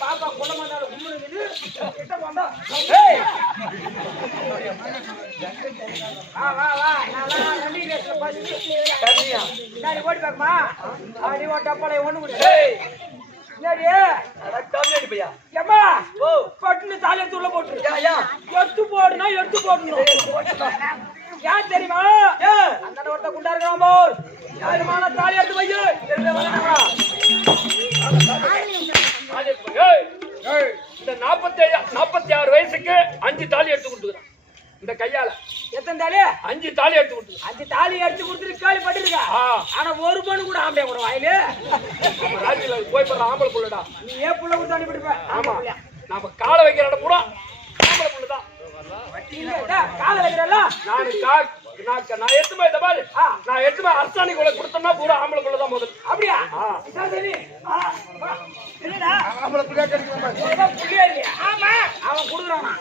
பாப்பா கொள்ள மாட்டாரு ஓடி பாக்குமா அப்படி ஒரு டப்பாலை ஒண்ணு பட்டுன்னு தாலி எடுத்து உள்ள போட்டு எடுத்து போடுனா எடுத்து போடணும் ஏன் தெரியுமா அந்த ஒருத்த குண்டா இருக்கிறாமோ யாருமான தாலி எடுத்து வையு இந்த 46 வயசுக்கு 5 தாலி எடுத்து கொடுத்துக்கிறான் இந்த கையால. எத்தனை தாலி? 5 தாலி எடுத்து கொடுத்து. 5 தாலி எடுத்து கொடுத்துட்டு காலி பட்டுருக்கா. ஆனா ஒரு பொண்ணு கூட ஆம்பளை கூட வாயிலே ராஜில போய் போற ஆம்பளை புள்ளடா. நீ ஏன் புள்ள கூட தாண்டி போடுவ? ஆமா, நாம காலை வைக்கிற இடம் பூரா ஆம்பளை புள்ளதான். காலை வைக்கிறல்ல நான் எட்டுமா இந்த மாதிரி நான் எட்டுமா அரசாணி கொலை கொடுத்தோம்னா பூரா ஆம்பளை புள்ளதான் முதல். அப்படியா? ஆம்பளை புள்ளியா புள்ளியா இல்லையா? ஆமா, அவன் கொடுக்குறானா?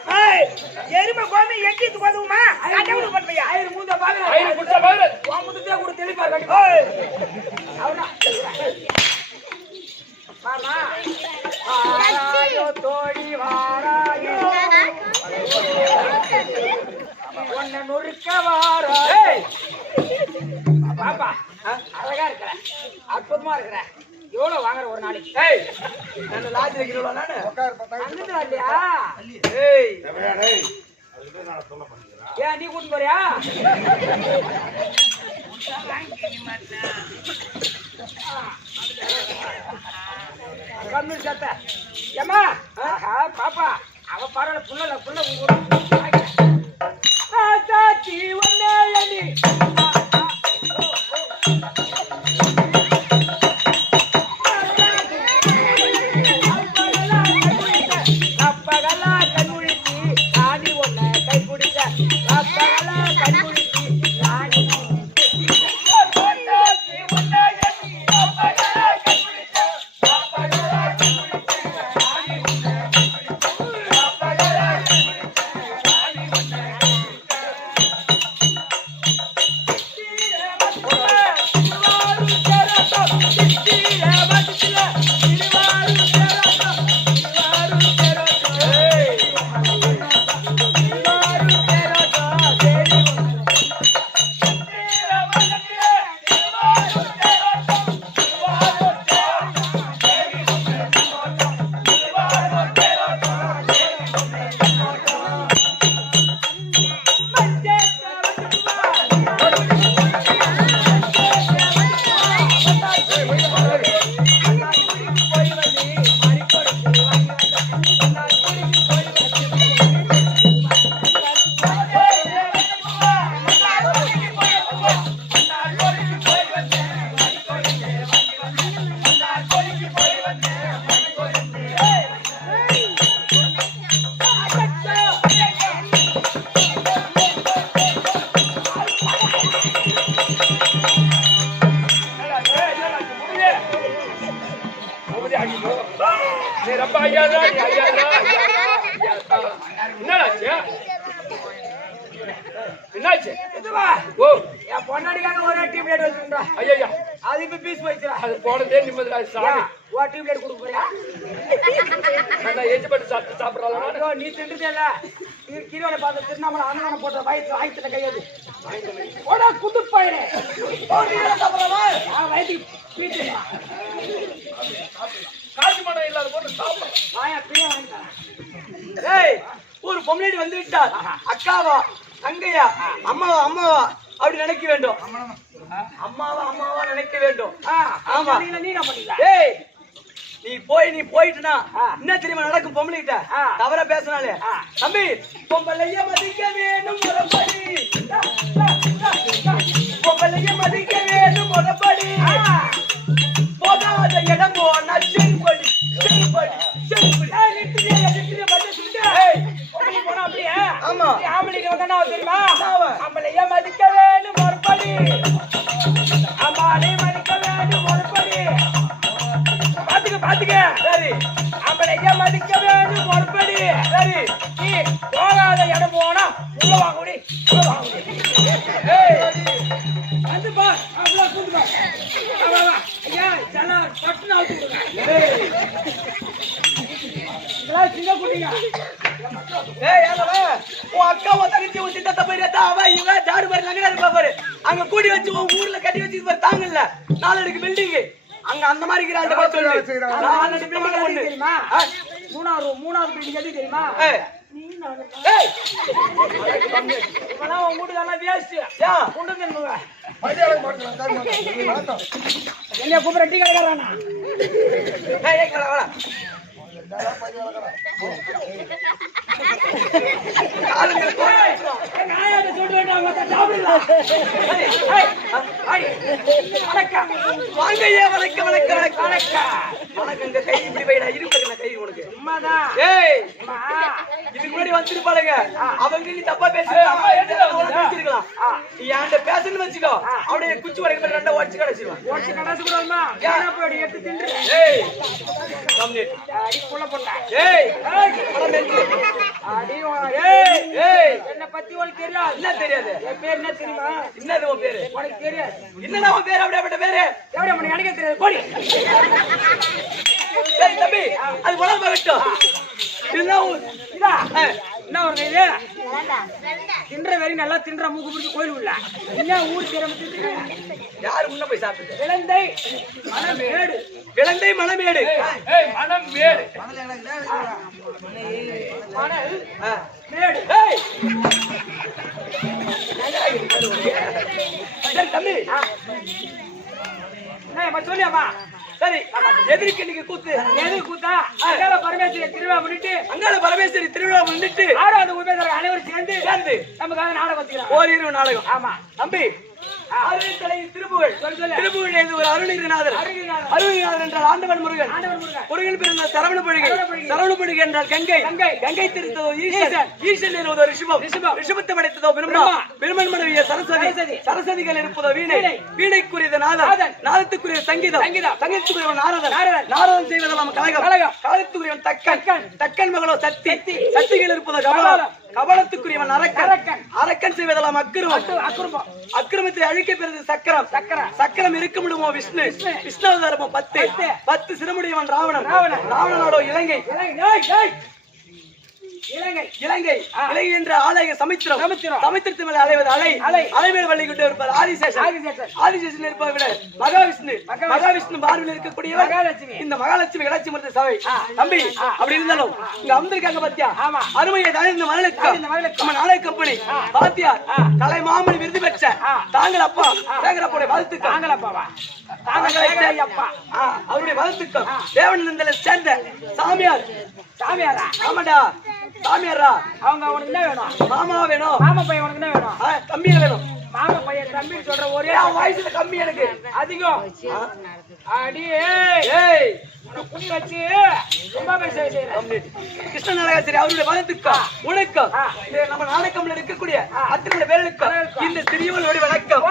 எருமை கோமி எட்டிட்டு போதுமா? அடவுடு பண்ணுவியா? ஐயர் மூந்த பாரு, ஐயர் குடிச்சா பாரு, கோமுதே கூட தெளிப்பார் கட்டி. அவனா மாமா ஆராயோ தோடி வாராயோ ஒன்ன நொறுக்க வாராய். பாப்பா அழகா இருக்கிற, அற்புதமா இருக்கிற. எவ்வளவு வாங்குற ஒரு நாளைக்கு? நான் லாட்ஜ் வைக்கிறோம் நானு அங்கிட்டு வரலையா? ஏன் நீ கூட்டு போறியா? கம்மி சத்த ஏமா பாப்பா அவ பரவாயில்ல புள்ள புள்ள சாச்சி ஒன்னே அடி அப்பகலா கண்முழிச்சி ராணி ஒன்ன கை பிடிச்ச அப்பகலா கண்முழிச்சி ராணி ஐயோ. நீ ரொம்ப ஐயாடா, நீ ஐயாடா, ஐயாடா, ஐயாடா. என்னடாச்சு? என்னாச்சு? இதுவா ஓ, என் பொண்டாடிக்காக ஒரே டியூப் லைட் வச்சிருந்தா ஐயா, அது இப்ப பீஸ் வச்சிரா அது போனதே நிம்மதிடா சாமி. ஒரு டியூப் லைட் கொடுக்க போறியா நான் ஏஜ்பட்டு சாப்பிடுறாங்க. ஐயோ, நீ திண்டுதேல கீரோட பார்த்து திருநாமலை அண்ணன் போட்ட வயிற்று வாய்த்துல கையாது போடா குட்டு பையனே வயிற்றுக்கு பீட்டு காசு மனம் இல்லாத போட்டு சாப்பிடுறேன். வாயா பீய வாங்கிட்டான். ஏய் ஒரு பொம்பளை வந்து விட்டார். அக்காவா தங்கையா அம்மாவா அம்மாவா அப்படி நினைக்க வேண்டும். அம்மாவா அம்மாவா நினைக்க வேண்டும். ஆமா நீ என்ன பண்ணீங்க? ஏய் நீ போயிட்டுனா என்ன தெரியுமா நடக்கும்? பொம்பளைகிட்ட தவற பேசினாலே தம்பி பொம்பளைய மதிக்க வேணும் முறைப்படி, பொம்பளைய மதிக்க வேணும் முறைப்படி, போகாத இடம் போனா செருப்படி செருப்படி செருப்படி. ஆமா ஆம்பளைக்கு வந்தா தெரியுமா? ஆம்பளைய மதிக்க வேணும் முறைப்படி, அம்மாளை மதிக்க வேணும் முறைப்படி. பாத்துக்க சரி. ஆம்பளைய மதிக்க வேணும் முறைப்படி. சரி நீ போகாத இடம் போனா உள்ள வாங்க முடி உள்ள வாங்க முடி. வந்து பா அவ்வளோ கூட்டு பா. ஐயா செல்ல பட்டுன்னு அவுத்து விடுங்க. இதெல்லாம் சின்ன குட்டிங்க. உன் அக்காவை தங்கச்சி உன் சித்தத்தை போய் அவ இவ ஜாடு பாரு நகரா இருப்பா பாரு. அங்க கூடி வச்சு உன் ஊர்ல கட்டி வச்சு பாரு தாங்கல்ல 4 அடுக்கு பில்டிங் அங்க அந்த மாதிரி இருக்கிறாள் சொல்லு. 4 அடுக்கு பில்டிங் ஒண்ணு தெரியுமா? மூணாவது பில்டிங் எது தெரியுமா? இப்பெல்லாம் உன் வீட்டுக்கு வேஸ்ட் கொண்டு வந்து என்ன கூப்பிட டீ கடைக்காரா? வந்துருப்பாளுங்க அவங்க தப்பா பேசிருக்கலாம். பேசணும்னு வச்சுக்கோ அப்படியே குச்சி வரைக்கும் 2 உடச்சு கடைச்சிருவான். உடச்சு கடைச்சு கூடாதுமா எடுத்து தின்று என்ன பத்தி உனக்கு தெரியாது? என்ன தெரியாது? என் பேர் என்ன தெரியுமா? என்னது உன் பேரு? உனக்கு தெரியாது? என்னடா உன் பேரு? அப்படியாப்பட்ட பேரு எப்படி உனக்கு நினைக்க தெரியாது? போடி. சரி தம்பி அது வளர்ந்து போகட்டும். என்ன ஒரு கையில தின்ற வரி நல்லா தின்ற மூக்கு பிடிச்சி கோயில் உள்ள என்ன ஊர் திறமை யாரு முன்ன போய் சாப்பிட்டு இளந்தை மணமேடு இளந்தை மணமேடு மணமேடு தம்பி சொல்லியாமா? சரி எதிர்க்கு இன்னைக்கு கூத்து எதுக்கு கூத்தா? அங்காள பரமேஸ்வரி திருவிழா பண்ணிட்டு 6வது உபேதர் அனைவரும் சேர்ந்து நமக்காக நாடகம் வச்சுக்கலாம். ஓரிரு நாடகம். ஆமா தம்பி திருப்புகழ் ஒரு அருள்நாதர் என்றால் ஆண்டவன் முருகன், முருகன் பிறந்த சரவணபொழிகை என்றால் கங்கை திருத்ததோ ஈசன் என்பதோ ரிஷபத்தை படைத்ததோ பிரம்மன் மனைவிய சரஸ்வதிகள் இருப்பதோ வீணைக்குரியது நாதத்துக்குரிய சங்கீதத்துக்குரிய நாரதன் செய்வதெல்லாம் கழகத்துக்குரியவன் தக்கன் மகளோ சக்திகள் இருப்பதோ கபலத்துக்குரியவன் அரக்கன் செய்வதெல்லாம் அக்கிரமத்தை அழிக்க பெறுது சக்கரம் இருக்க முடியுமோ விஷ்ணுவதாரமோ 10 சிரமுடையவன் ராவணனோட இலங்கை என்ற ஆலய சமுத்திரத்து மேல அலைவது அலைமேல் வள்ளி கொண்டு இருப்பார் ஆதிசேஷன் இருப்பதை விட மகாவிஷ்ணு பார்வையில் இருக்கக்கூடியவர் இந்த மகாலட்சுமி கடாட்சி மருத்துவ சபை. தம்பி அப்படி இருந்தாலும் இங்க அமர்ந்திருக்காங்க பாத்தியா? அருமையை தான் இந்த மகளுக்கு நாடக கம்பெனி பாத்தியார் கலை மாமணி விருது பெற்ற தாங்கள் அப்பா சேகரப்போட வாழ்த்துக்கள். அவருடைய வாழ்த்துக்கள். தேவன் சேர்ந்த சாமியாரா? ஆமாடா சாமியாரா. அவங்க உனக்கு என்ன வேணும்? மாமா வேணும். மாமா பையன் உனக்கு என்ன வேணும்? தம்பியா வேணும். மாமா பையன் தம்பி சொல்ற ஒரே வயசுல கம்மி எனக்கு அதிகம். அடியே புனி வச்சு ரொம்ப கிருஷ்ண நாடகாசிரி அவருடைய வளத்துக்கா உனக்கும் நம்ம நாடகம்ல இருக்கக்கூடிய அத்தனை பேருக்கு இந்த சிறியவளோட வணக்கம்.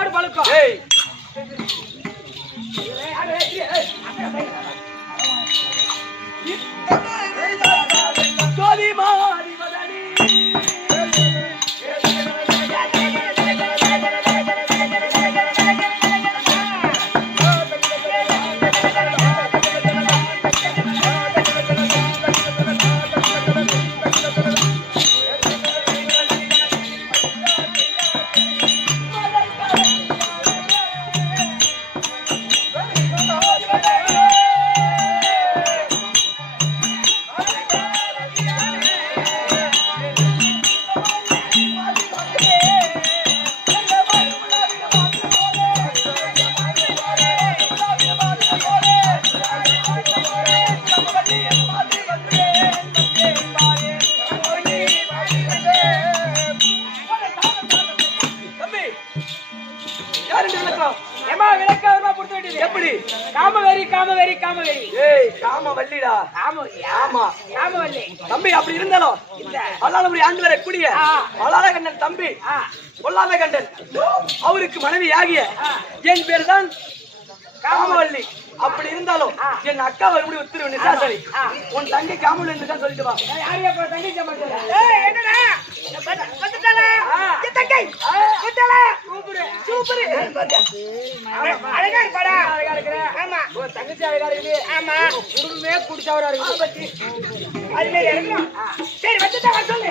காமவெறி காமவெறி. ஏய் காமவல்லிடா. காமவெறியா? ஆமா காமவல்லி. தம்பி அப்படி இருந்தாலும் பல்லாளபுரி ஆண்டு வரக்கூடிய பல்லாளகண்டன் தம்பி பொல்லாதகண்டன் அவருக்கு மனைவி ஆகிய என் பேர் தான் காமவல்லி. அப்படி இருந்தாலும் என் அக்கா வரும்படி உத்தரவு நிசாசரி. உன் தங்கை காமவல்லி தான் சொல்லிட்டு வா. யாரையா போய் தங்கி சமாச்சார? என்னடா வந்துட்டாளா என் தங்கை வந்துட்டாளா சூப்பர் சூப்பர் அழகா இருப்பாடா அழகா இருக்கிற. ஆமா ஓ தங்கச்சி அழகா இருக்குது. ஆமா குடும்பமே குடிச்சவரா இருக்குது. அது மாதிரி இருக்கணும். சரி வந்துட்டா வர சொல்லு.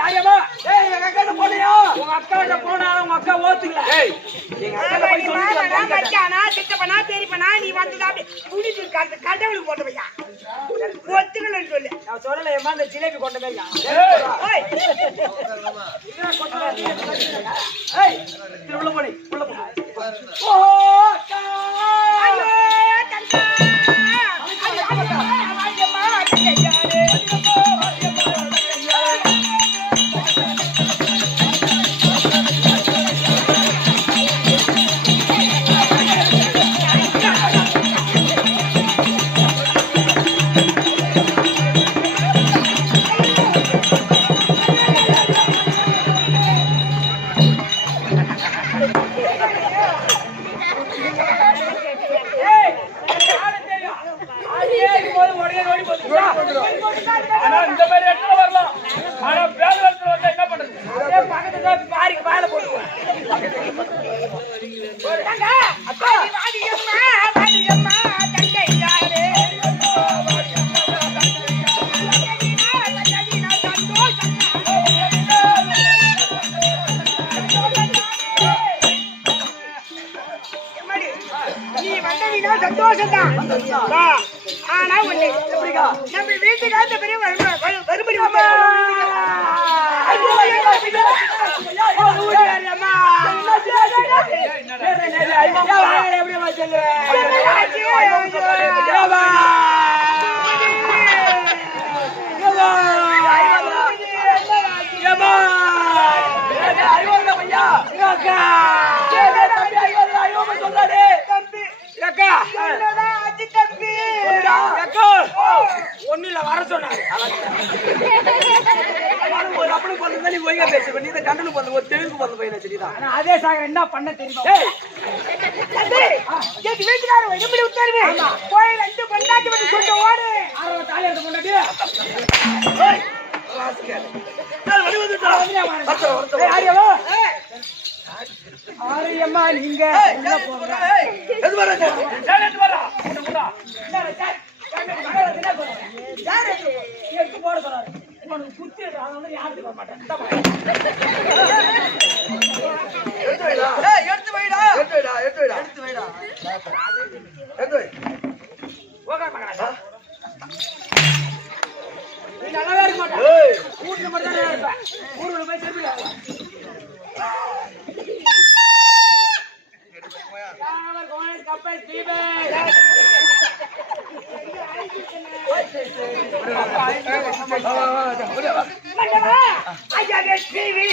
யாரையாமா? ஏய் எங்க அக்கா போனியா? உங்க அக்காட்ட போனா உங்க அக்கா ஓத்துக்கல. ஏய் எங்க அக்கா போய் சொல்லிட்டு மச்சானா சித்தப்பனா பெரியப்பனா நீ வந்ததா அப்படி குடிச்சு கடவுளுக்கு போட்டு வையா ஒத்துக்கலன்னு சொல்லு. நான் சொல்லல ஏமா அந்த ஜிலேபி கொண்ட மேயா. ஓய் இதெல்லாம் கொண்ட ஏய் உள்ள போடி உள்ள போ. ஓ அக்கா. ஐயோ தங்கா வாங்கம்மா தங்கையாரே ஆனா இந்த மாதிரி இடத்துல வரலாம். ஆனா வேலை இடத்துல வந்தா என்ன பண்றது? பாரிக்கு மேல போட்டுருவேன். தங்கா அக்கா வாடியம்மா தங்கையாரே நீ வந்தீங்கன்னா சந்தோஷம்தான். ஆனா ஒண்ணு எப்படிக்கா? நம்ம வீட்டுக்கு அந்த பெரிய வரும்படி ஒண்ணு இல்ல வர சொன்னாரு. அப்படி பண்ணா நீ போய் பேச நீ இந்த கண்டனு பண்ண ஒரு தெலுங்கு பண்ண பையனா சரிதான். ஆனா அதே சாகர் என்ன பண்ண தெரியுமா? வீட்டுக்காரர் வரும்படி உத்தரவு போய் ரெண்டு பொண்டாட்டி வந்து சொல்லிட்டு ஓடு. ஆரம்ப தாலி எடுத்து கொண்டாடி ஆரியம்மா நீங்க உள்ள போங்க. எது வரங்க? வேலை எடுத்து வரா. உன்னை விடா. எடுத்து போட சொன்னாரு. உனக்கு குத்தி அதனால யாருக்கு வர மாட்டேன். எடுத்து வைடா. ஏய் எடுத்து வைடா. எடுத்து வைடா. எடுத்து வைடா. எடுத்து வைடா. எடுத்து வை. ஓகே மகனா. நீ நல்லாவே இருக்க மாட்டே. ஏய் ஊர்ல மட்டும் தான் இருப்ப. ஊர்ல போய் செல்வி ஆகலாம். யாவர் கோணஸ் கப்பல் தீபே. மண்டவா ஐயா டிவி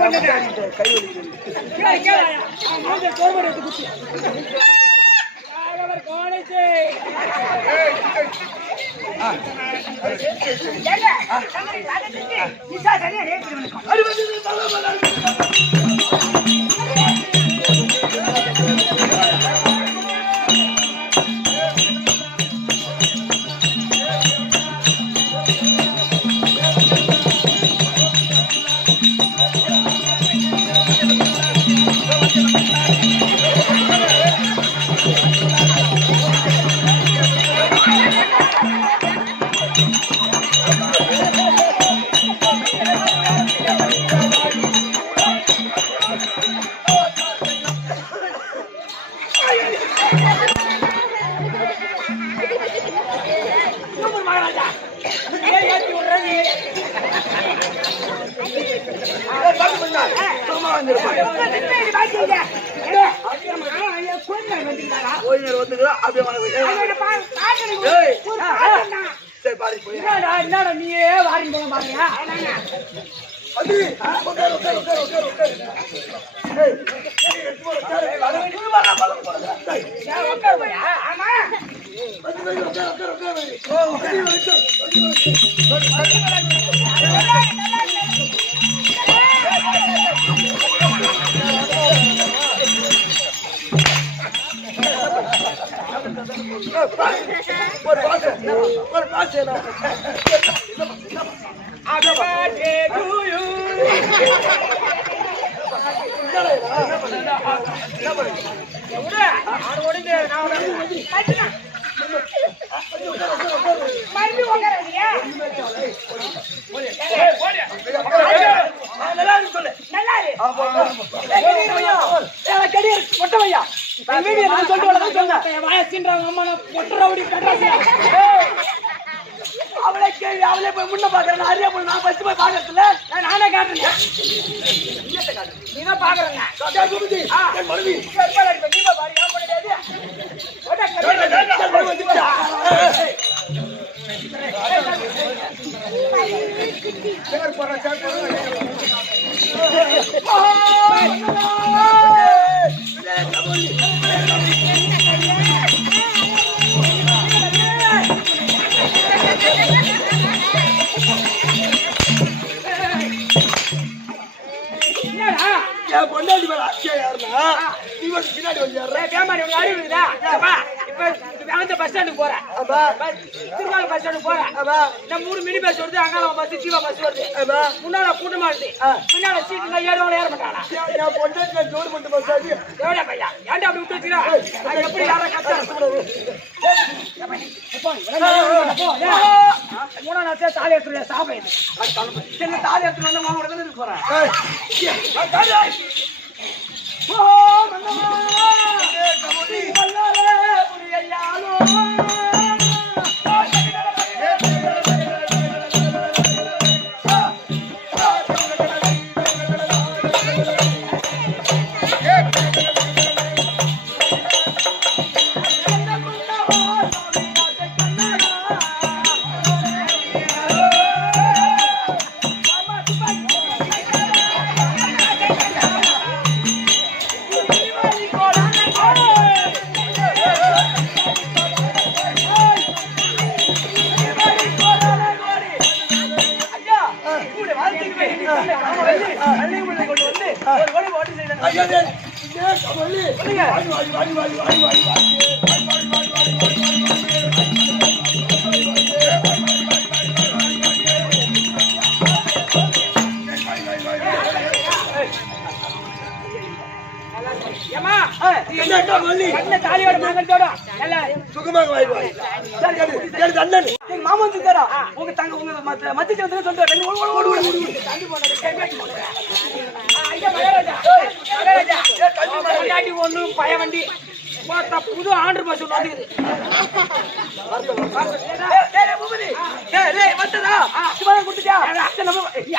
தப்பு பண்ணேன். கை வலிக்குது. கேளு, கேளு. அவன் மாமன் கோர்மடி எடுத்து குத்தி. அவர் கோணிச்சு. ஏங்க, தம்பி, வளர்ந்துட்டு, நிஷா சரியா ரேட் என்னடா நீயே வாரின் போல பாருங்க. அவளே போய் முன்ன பாக்குறேன். அரியா போய் நான் ஃபர்ஸ்ட் போய் பாக்குறதுல நானே காட்டுறேன். நீதான் பாக்குறேங்க. பொண்டாடி மேல அச்சியா யாருன்னா இவன் பின்னாடி வந்து ஏமாடி உங்க அறிவு இருக்குதா? இப்ப அந்த பஸ் ஸ்டாண்டுக்கு போறேன். திருவாரூர் பஸ் ஸ்டாண்டுக்கு போறேன். இந்த 3 மினி பஸ் வருது, அங்கால பஸ் ஜீவா பஸ் வருது. முன்னால கூட்டமா இருக்கு, பின்னால சீட்ல ஏறவங்க ஏற மாட்டாங்க. என் பொண்டாட்டி கவர்மெண்ட் பஸ் ஆகி எவ்வளோ பையா ஏன்டா அப்படி விட்டு வச்சுக்கிறா? அது எப்படி யாரா கஷ்டம்? மூணாம் நாள் தாலி எடுத்துருவேன். சாப்பிடு சின்ன தாலி எடுத்துட்டு வந்து மாமா கூட போறேன். பயவண்டி புது ஆண்டர் பஸ் ஒன்று வந்துக்குது.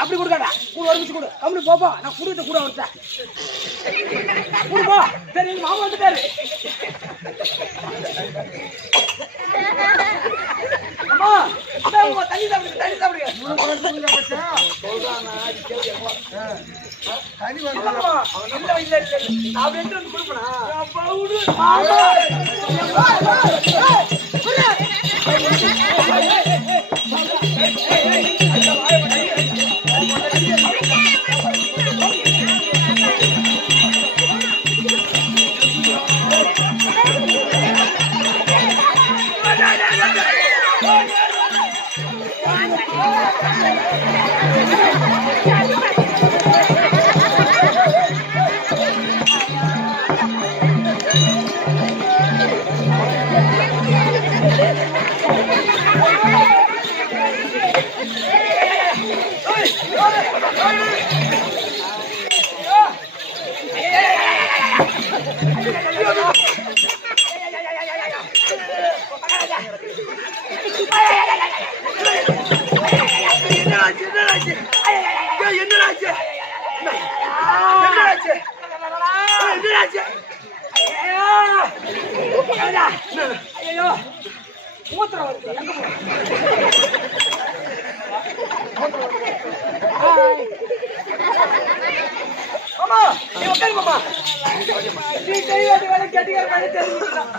அப்படி கொடுக்காடா, கூட ஒரு நிமிஷம் கூட கம்மி போப்பா. நான் குடுத்த கூட வந்துட்டேன் கொடுப்பா. சரி மாமா வந்துட்டாரு. அம்மா தண்ணி சாப்பிடுங்க, தண்ணி சாப்பிடுங்க. அப்படி எடுத்து வந்து கொடுப்பனா ஐயோ மூத்திரம் வருது எங்க மாமா நீ உட்காரு மாமா நீ கையோடு வேலை கேட்டீங்க வேலை தெரிஞ்சுக்கலாம்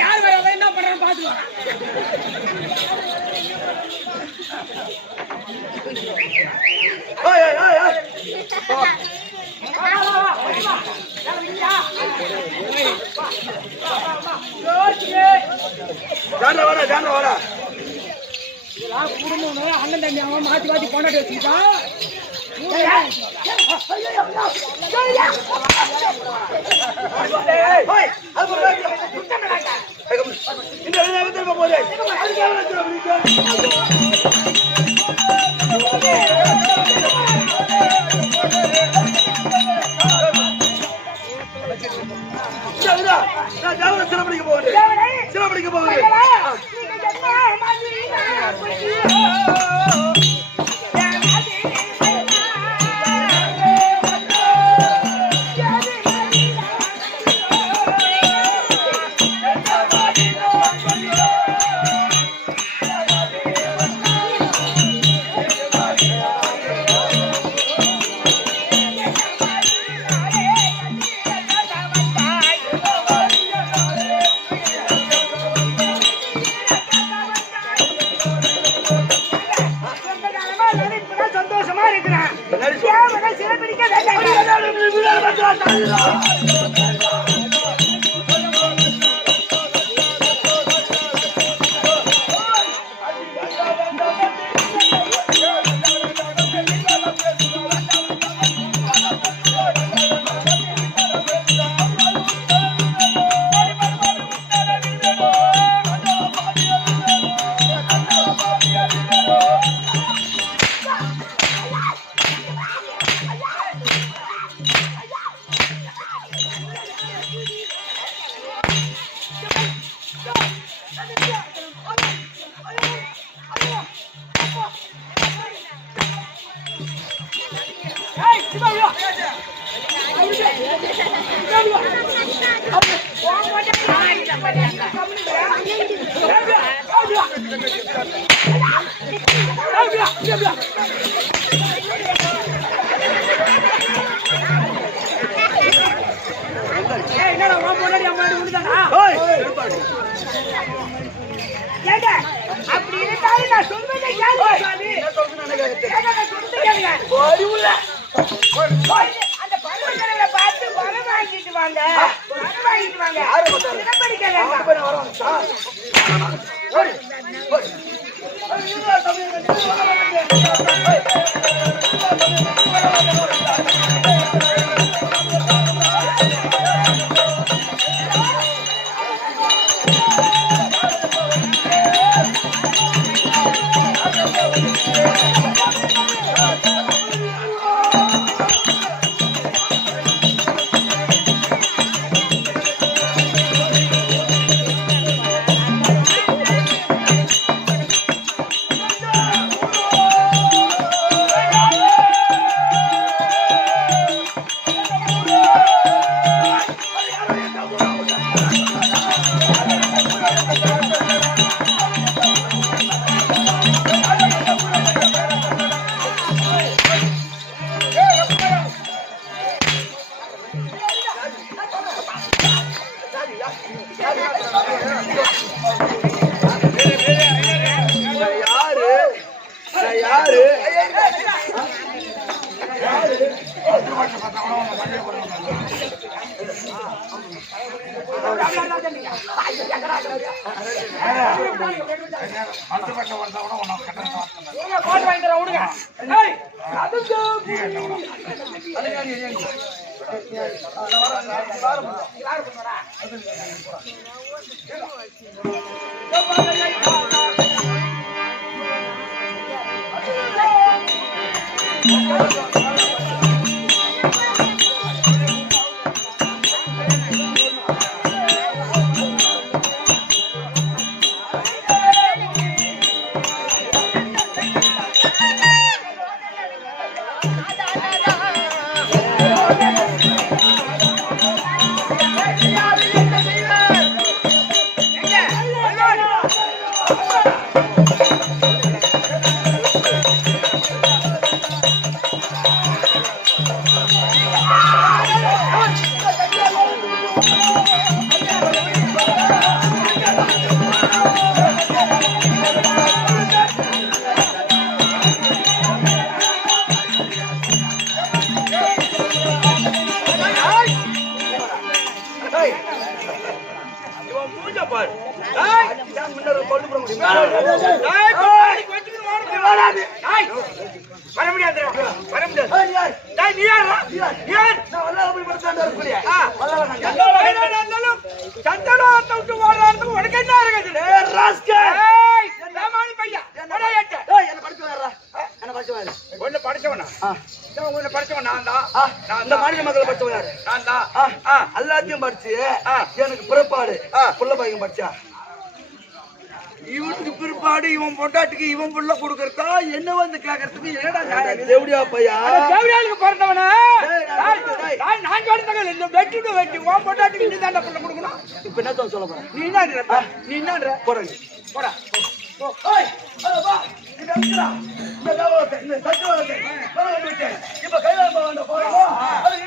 யார் வேற என்ன பண்றேன்னு பாத்துக்கலாம். குடும்பம் அண்ணன் தம்பி அவன் மாத்தி மாத்தி கொண்டாடி வச்சுக்கிட்டா சிலப்படிக்க போகுது சிலப்படிக்க போகுது சந்தோஷமா இருக்கிறேன். என்னடா முன்னாடி அம்மா ஏங்க, அப்படி இருந்தாலும் நான் சொல்வதை கேளுங்க சுவாமி. என்ன சொல்றேன்னு எனக்கு கேட்குது. ஏங்க, நான் சொல்றதை கேளுங்க. அந்த பருவங்களை பார்த்து வரம் வாங்கிட்டு வாங்க. வரம் வாங்கிட்டு வாங்க. சிறப்படிக்க வேண்டாம். கோட் வாங்கி தர விடுங்க. ஏய், வர முடியாது. டேய், நீ யாரா? யார்? சந்தனத்தை விட்டு ஓடுறதுக்கு உனக்கு என்ன இருக்குது? ஏய், சாமானி பையன். போடா, ஏட்டு. உன்னை படிச்சவனா? உன்னை படிச்சவன் நான் தான். இந்த மாநில மக்களை படிச்சவன் யாரு? நான் தான். எல்லாத்தையும் படிச்சு எனக்கு பிறப்பாடு புள்ள பையன் படிச்சா இவனுக்கு பிற்பாடு இவன் பொண்டாட்டிக்கு இவன் புள்ள கொடுக்கறதா என்ன வந்து கேக்குறதுக்கு ஏடா தேவடியா பையா தேவடியாளுக்கு பிறந்தவன நான் சொல்றேன் இந்த வெட்டிட்டு வெட்டி உன் பொண்டாட்டிக்கு நீ தாண்டா புள்ள கொடுக்கணும். இப்ப என்ன சொல்ல போறேன்? நீ என்னன்ற போறேன் போடா. இப்ப கையில போறோம்.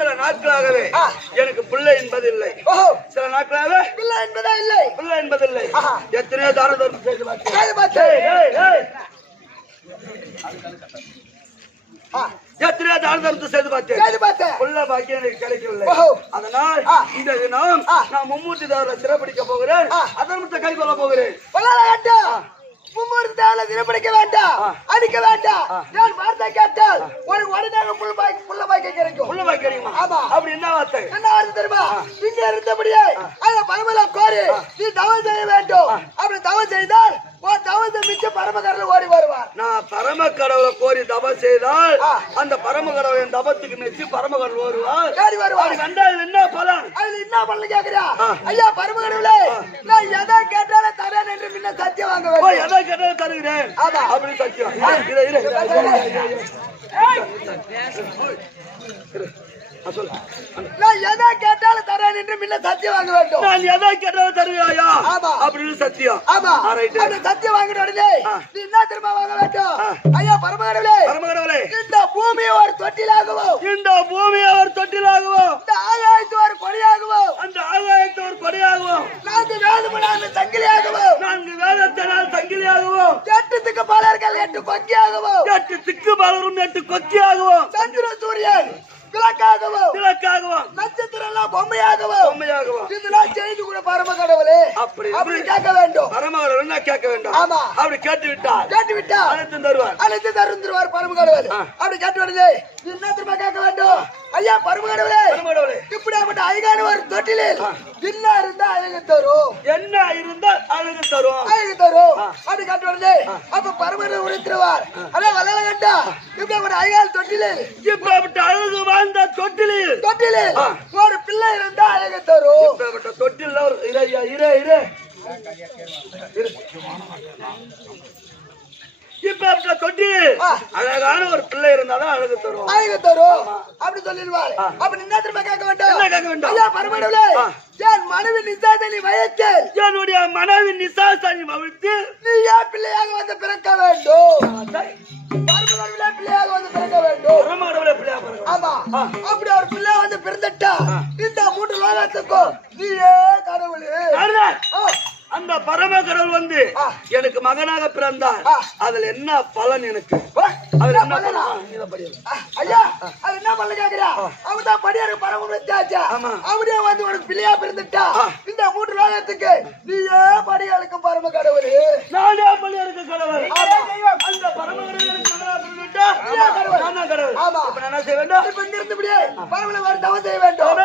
சில நாட்களாகவே எனக்கு பிள்ளை என்பதில்லை. சில நாட்களாகவே பிள்ளை என்பதா இல்லை. பிள்ளை என்பதில்லை. எத்தனையோ தான தர்மம் செய்து எத்தனையோ தான தர்மத்தை செய்து பார்த்தேன். பிள்ளை பாக்கியம் எனக்கு கிடைக்கவில்லை. அதனால் இந்த தினம் நான் மும்மூர்த்தி தேவரை சிறப்பிடிக்க போகிறேன். அதர்மத்தை கை கொள்ள போகிறேன். மும்மூர்த்தி தேவரை சிறப்பிடிக்க வேண்டாம், அடிக்க வேண்டாம். நான் வார்த்தை கேட்டால் உனக்கு உடனே புள்ள பாக்கியம் கிடைக்கும். புள்ள பாக்கியம் கிடைக்குமா? ஆமா. அப்படி என்ன வார்த்தை? என்ன வார்த்தை தெரியுமா? இங்க இருந்தபடியே அந்த பரமல கோரி நீ தவம் செய்ய வேண்டும். அப்படி தவம் செய்தால் தவத்தை மிச்ச பரமகடவுள் ஓடி வருவார். நான் பரம கடவுளை கோரி தவம் செய்தால் அந்த பரம கடவுள் என் தவத்துக்கு மெச்சி பரமகடவுள் வருவார். ஓடி வருவார். கண்டா என்ன பலன்? அதுல என்ன பலன் கேக்குறியா? ஐயா பரமகடவுளே, நான் எதை கேட்டாலும் தரேன் என்று முன்ன சத்தியம் வாங்க வேண்டும். எதை கேட்டாலும் தருகிறேன் அப்படி சத்தியம். நான் எதை கேட்டாலும் தரேன் என்று முன்ன சத்தியம் வாங்க வேண்டும். நான் எதை கேட்டாலும் தருகிறாயா அப்படின்னு சத்தியம். ஆமா. சத்தியம் வாங்கின உடனே நீ என்ன திரும்ப வாங்க வேண்டும்? ஐயா பரமகடவுளே, பரமகடவுளே, இந்த பூமியை ஒரு தொட்டிலாகவும் இந்த பூமியை ஒரு தொட்டிலாகவும் இந்த ஆகாயத்தை ஒரு கொடியாகவும் அந்த ஆகாயத்தை ஒரு கொடியாகவும் 4 வேதமுடான சங்கிலியாகவும் 4 வேதத்தினால் சங்கிலியாகவும் 8 திக்கு பாலர்கள் 8 கொக்கியாகவும் 8 திக்கு பாலரும் 8 கொக்கியாகவும் சந்திர சூரியன் விளக்காகவும் நட்சத்திரம் எல்லாம் பொம்மையாகவும் இதெல்லாம் செய்து கூட பரமகடவுளே அப்படி கேட்க வேண்டும். பரமகடவுள் என்ன கேட்க வேண்டும்? ஆமா. அப்படி கேட்டு விட்டா அனைத்து தருவார் பரமகடவுள். அப்படி கேட்டு வருது என்ன திரும்ப கேட்க வேண்டும்? ஐயா பரமகடவுளே, இப்படியாப்பட்ட அழகான ஒரு தொட்டிலில் என்ன இருந்தா அழகு தரும், என்ன இருந்தால் அழகு தரும். அப்படி கேட்டு வருது. அப்ப பரமகடவுள் உரைத்திருவார். அதான் வளையல கண்டா இப்படியாப்பட்ட அழகான தொட்டிலில் இப்படியாப்பட்ட அழகு வாழ்ந்த தொட்டிலில் ஒரு பிள்ளை இருந்தா அழகு தரும். இப்படியாப்பட்ட தொட்டில் இப்ப தொட்டி அழகான ஒரு பிள்ளை இருந்தாலும் அழகு தரும். அப்படி சொல்லிடுவார். அப்படி என்ன திரும்ப கேட்க வேண்டும்? ஐயா பரமகடவுளே, என் மனைவி நிசாசனி வயத்தில் என்னுடைய மனைவி நிசாசனி வவித்து நீ ஏன் பிள்ளையாக வந்து பிறக்க வேண்டும்? பரமகடவுளே பிள்ளையாக வந்து பிறக்க வேண்டும். பரமகடவுளே பிள்ளையாக பிறக்க. ஆமா. அப்படி ஒரு பிள்ளை வந்து பிறந்துட்டா இந்த 3 லோகத்துக்கும் நீயே கடவுளே. அந்த பரம கடவுள் வந்து எனக்கு மகனாக பிறந்தார். அதுல என்ன பலன்? எனக்கு அதுல என்ன பலன்? ஐயா அது என்ன பலன் கேக்குறா? அவதான் படியாரு பரம வச்சாச்சா. அவனே வந்து உனக்கு பிள்ளையா பிறந்துட்டா இந்த 3 லோகத்துக்கு நீயே படியாளுக்கு பரம கடவுள். நானே படியாளுக்கு கடவுள். அந்த பரம கடவுளுக்கு மகனாக பிறந்துட்டா நான் கடவுள். இப்ப நான் என்ன செய்ய வேண்டும்? இப்ப இங்க இருந்தபடியே பரமல வர தவம் செய்ய வேண்டும்.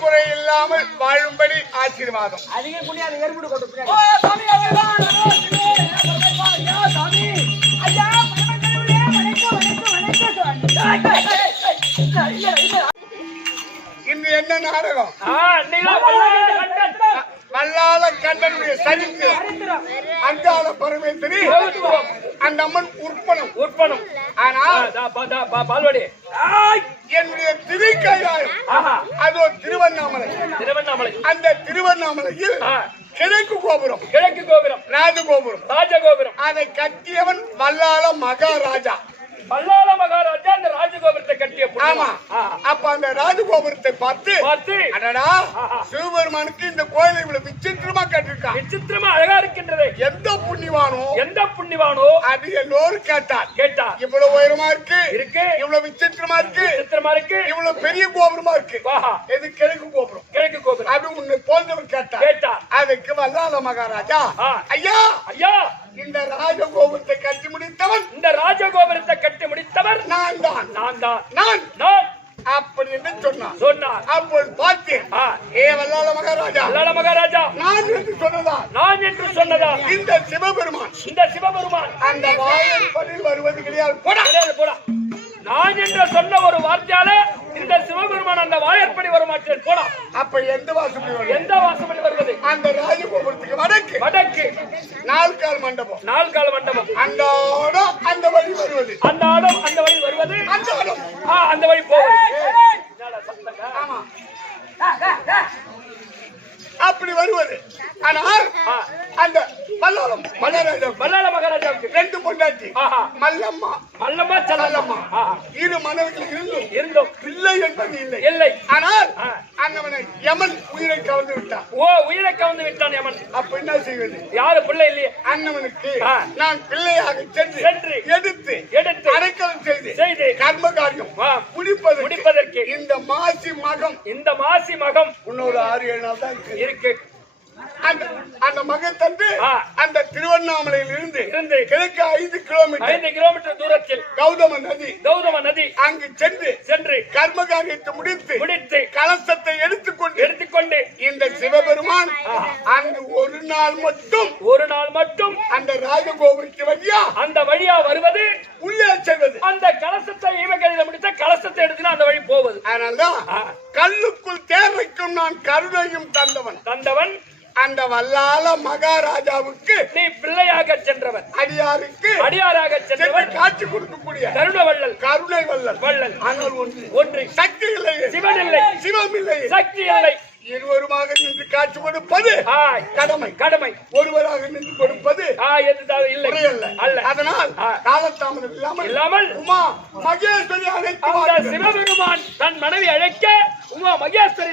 குறை இல்லாமல் வாழும்படி ஆசீர்வாதம். அதிக புண்ணியம் அந்த எறும்பு கொண்டு பின்னாடி. ஓ சாமி சாமி ஐயா பரமக்கடவுளே வணக்கம். இன்று என்ன நாடகம்? அன்னைக்கு வல்லாள கண்டன். வல்லாள கண்டனுடைய சரித்து அங்காள பரமேஸ்வரி அந்த அம்மன் உற்பனம். ஆனால் பால்வாடி என்னுடைய திருக்கையாயம் அதோ திருவண்ணாமலை. அந்த திருவண்ணாமலையில் கிழக்கு கோபுரம் ராஜகோபுரம் அதை கட்டியவன் வல்லாள மகாராஜா. வல்லாள மகாராஜா அந்த ராஜகோபுரத்தை கட்டிய ஆமா. அப்ப அந்த ராஜகோபுரத்தை பார்த்து அடடா சிவபெருமானுக்கு இந்த கோயிலை இவ்வளவு விசித்திரமா கட்டிருக்கான், விசித்திரமா அழகா இருக்கின்றது. எந்த புண்ணிவானோ அது எல்லோரும் கேட்டார். இவ்வளவு உயரமா இருக்கு, இவ்வளவு விசித்திரமா இருக்கு, இவ்வளவு பெரிய கோபுரமா இருக்கு. இது கிழக்கு கோபுரம் அது உன்னை போன்றவர் கேட்டார். அதுக்கு வல்லாள மகாராஜா ஐயா இந்த ராஜகோபுரத்தை கட்டி முடித்தவர் நான் தான் அப்படி என்று சொன்னார். அப்போது பார்த்தேன் ஏ வல்லாள மகாராஜா நான் என்று சொன்னதா இந்த சிவபெருமான் அந்த வாயிற்படியில் வருவது கிடையாது. போடா நான் என்று சொன்ன ஒரு வார்த்தையால இந்த சிவபெருமான் அந்த வாயற்படி வரமாட்டேன். போடா. அப்ப எந்த வாசப்படி வருவது? அந்த ராஜகோபுரத்துக்கு வடக்கு நால்கால் மண்டபம் அந்த வழி வருவது. அந்த வழி போவது. ஆமா அப்படி வருவது. ஆனால் அந்த வல்லாள மகாராஜாவுக்கு 2 பொண்டாட்டி மல்லம்மா சல்லம்மா இரு மனைவிகள் இருந்தும் பிள்ளை என்பது இல்லை. ஆனால் அண்ணவனை யமன் உயிரை கவர்ந்து விட்டான். உயிரை கவர்ந்து விட்டான் யமன். அப்ப என்ன செய்வது? யாரு பிள்ளை இல்லையே. அண்ணவனுக்கு நான் பிள்ளையாக சென்று எடுத்து அடைக்கலம் செய்து கர்ம காரியம் முடிப்பதற்கு இந்த மாசி மகம் இன்னொரு 6-7 நாள் தான் இருக்கு. அந்த மகன் தந்து அந்த திருவண்ணாமலையில் இருந்து கிழக்கு 5 கிலோமீட்டர் தூரத்தில் கௌதம நதி அங்கு சென்று கர்ம காரியத்தை முடித்து கலசத்தை எடுத்துக்கொண்டு இந்த சிவபெருமான் அங்கு ஒரு நாள் மட்டும் அந்த ராஜகோபுரத்து அந்த வழியா வருவது, உள்ளே செல்வது. அந்த கலசத்தை இவகையில முடித்த கலசத்தை எடுத்துனா அந்த வழி போவது. அதனால்தான் கல்லுக்குள் தேர் வைக்கும் நான் கருணையும் தந்தவன் அந்த வல்லாள மகாராஜாவுக்கு நீ பிள்ளையாக சென்றவன், அடியாராக சென்றவன், காட்சி கொடுக்கக்கூடிய கருணை வள்ளல். ஆனால் ஒன்று சக்தி இல்லை, சிவம் இல்லை, சக்தி இல்லை. இருவருமாக நின்று காட்சி கொடுப்பது கடமை, ஒருவராக நின்று கொடுப்பது இல்லை. அதனால் காலதாமதம் இல்லாமல் உமா மகேஸ்வரி அழைத்து சிவபெருமான் தன் மனைவி அழைக்க உமா மகேஸ்வரி